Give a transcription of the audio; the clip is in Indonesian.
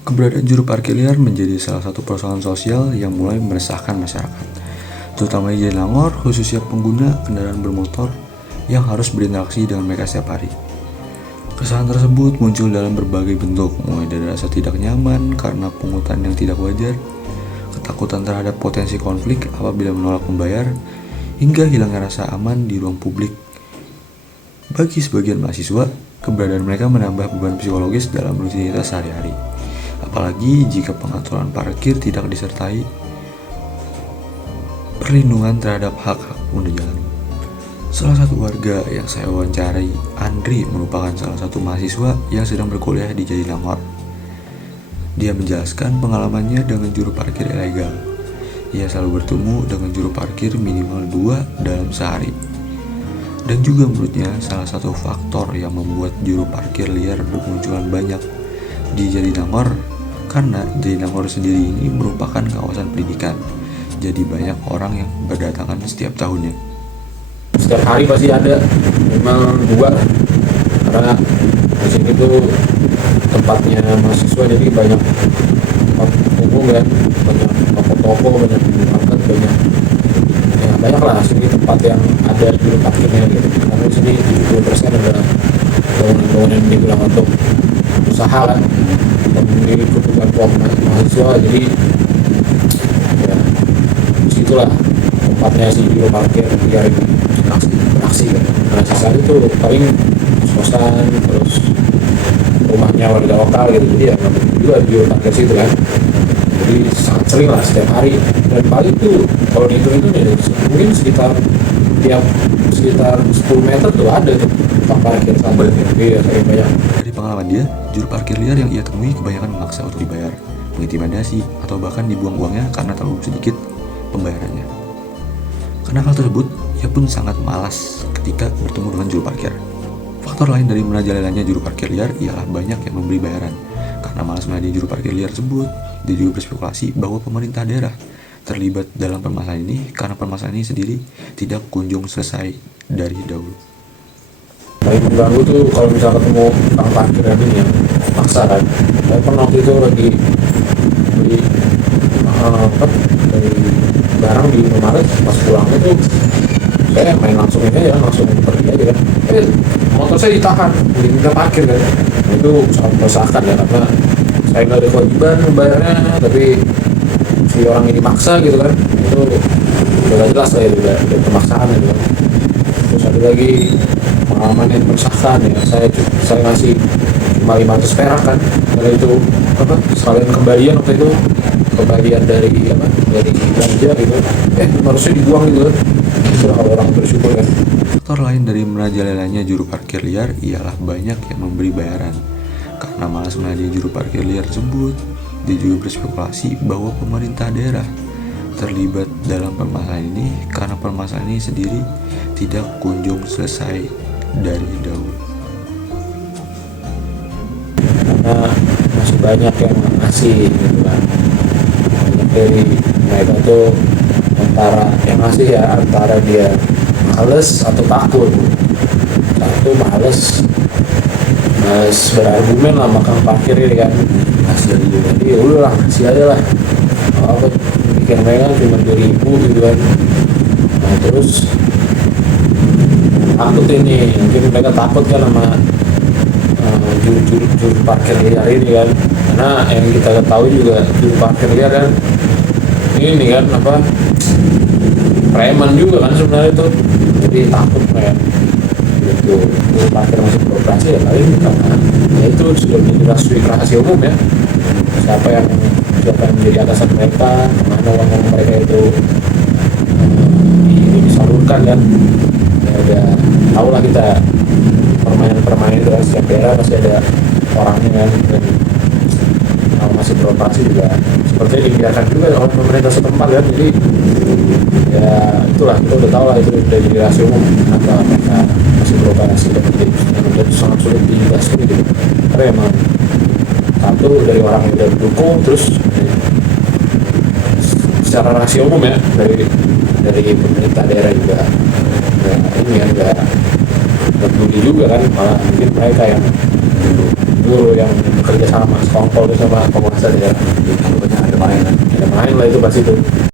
Keberadaan juru parkir liar menjadi salah satu persoalan sosial yang mulai meresahkan masyarakat, terutama di Jatinangor, khususnya pengguna kendaraan bermotor yang harus berinteraksi dengan mereka setiap hari. Keresahan tersebut muncul dalam berbagai bentuk, mulai dari rasa tidak nyaman karena pungutan yang tidak wajar, ketakutan terhadap potensi konflik apabila menolak membayar, hingga hilangnya rasa aman di ruang publik. Bagi sebagian mahasiswa, keberadaan mereka menambah beban psikologis dalam rutinitas sehari-hari. Apalagi jika pengaturan parkir tidak disertai perlindungan terhadap hak-hak pengguna jalan. Salah satu warga yang saya wawancarai, Andri, merupakan salah satu mahasiswa yang sedang berkuliah di Jatinangor. Dia menjelaskan pengalamannya dengan juru parkir ilegal. Ia selalu bertemu dengan juru parkir minimal 2 dalam sehari. Dan juga menurutnya salah satu faktor yang membuat juru parkir liar bermunculan banyak di Jatinangor karena Jatinangor sendiri ini merupakan kawasan pendidikan. Jadi banyak orang yang berdatangan setiap tahunnya. Setiap hari pasti ada memang 2, karena di sini tuh tempatnya mahasiswa, jadi banyak tempat umum ya, banyak toko-toko, banyak minimarket, banyak lah sini tempat yang ada juru parkirnya gitu. Karena di sini 70% adalah bangunan-bangunan yang dibilang untuk usaha kan, dan memiliki kebutuhan pokok mahasiswa, jadi ya disitulah tempatnya si juru parkir biar beraksi kan. Nah sisanya itu paling kosan, terus rumahnya warga lokal gitu, jadi ya nggak mungkin juga juru parkir situ kan. Jadi sangat sering lah setiap hari, dan paling tuh kalau dihitung ya mungkin sekitar 10 meter tuh ada tuh tempat parkir sampai sering banyak. Dari pengalaman dia, juru parkir liar yang ia temui kebanyakan memaksa untuk dibayar, mengintimidasi, atau bahkan dibuang uangnya karena terlalu sedikit pembayarannya. Karena hal tersebut, ia pun sangat malas ketika bertemu dengan juru parkir. Faktor lain dari merajalelanya juru parkir liar ialah banyak yang memberi bayaran. Karena malas menghadiri juru parkir liar tersebut, dia juga berspekulasi bahwa pemerintah daerah terlibat dalam permasalahan ini karena permasalahan ini sendiri tidak kunjung selesai dari dahulu. Paling mengganggu tuh kalau misalnya ketemu tukang parkiran ini yang maksa kan. Saya pernah waktu itu lagi beli dari barang di Indomaret, pas pulangnya tuh saya main langsung ini ya, langsung pergi aja kan. Motor saya ditahan, diminta parkir kan. Nah, itu sangat meresahkan ya, karena saya nggak ada kewajiban membayarnya, tapi si orang ini maksa gitu kan. Itu udah jelas lah ya, udah pemaksaan gitu kan. Terus ada lagi pengalaman yang meresahkan ya, saya ngasih cuma 500 perak kan, dari itu sekalian kembalian waktu itu, kembalian dari belanja gitu, harusnya dibuang gitu kan. Kalau orang bersyukur kan. Faktor lain dari merajalelanya juru parkir liar ialah banyak yang memberi bayaran. Karena malas menghadiri juru parkir liar tersebut, dia juga berspekulasi bahwa pemerintah daerah terlibat dalam permasalahan ini karena permasalahan ini sendiri tidak kunjung selesai dari dahulu. Karena masih banyak yang ngasih gitu kan, banyak dari mereka tuh antara dia males atau takut. Satu males berargumen lah sama kang parkir ini kan, ngasih aja, jadi udahlah kasih aja lah, apa bikin mereka cuma 2.000 gitu kan. Nah terus takut ini, mungkin mereka takut kan sama juru parkir liar ini kan, karena yang kita ketahui juga juru parkir liar kan ini kan preman juga kan sebenarnya itu, jadi takut kayak gitu. Juru parkir masih beroperasi ya paling karena ya itu sudah menjadi rahasia umum ya, siapa yang menjadi atasan mereka, mana uang mereka itu disalurkan kan. Ya udah tahu lah kita permainan itu kan, setiap daerah pasti ada orangnya kan, dan kalau masih beroperasi juga sepertinya dibiarkan juga oleh pemerintah setempat kan. Jadi ya itulah, kita udah tahu lah, itu udah jadi rahasia umum kenapa mereka masih beroperasi, dan itu sangat sulit dijelaskan gitu. Karena emang satu dari orang yang udah mendukung, terus secara rahasia umum ya dari pemerintah daerah juga ini ya nggak peduli juga kan, malah mungkin mereka yang guru yang bekerja sama sekongkol itu sama penguasa daerah. Pokoknya ada main kan. Ada main lah itu pasti tuh.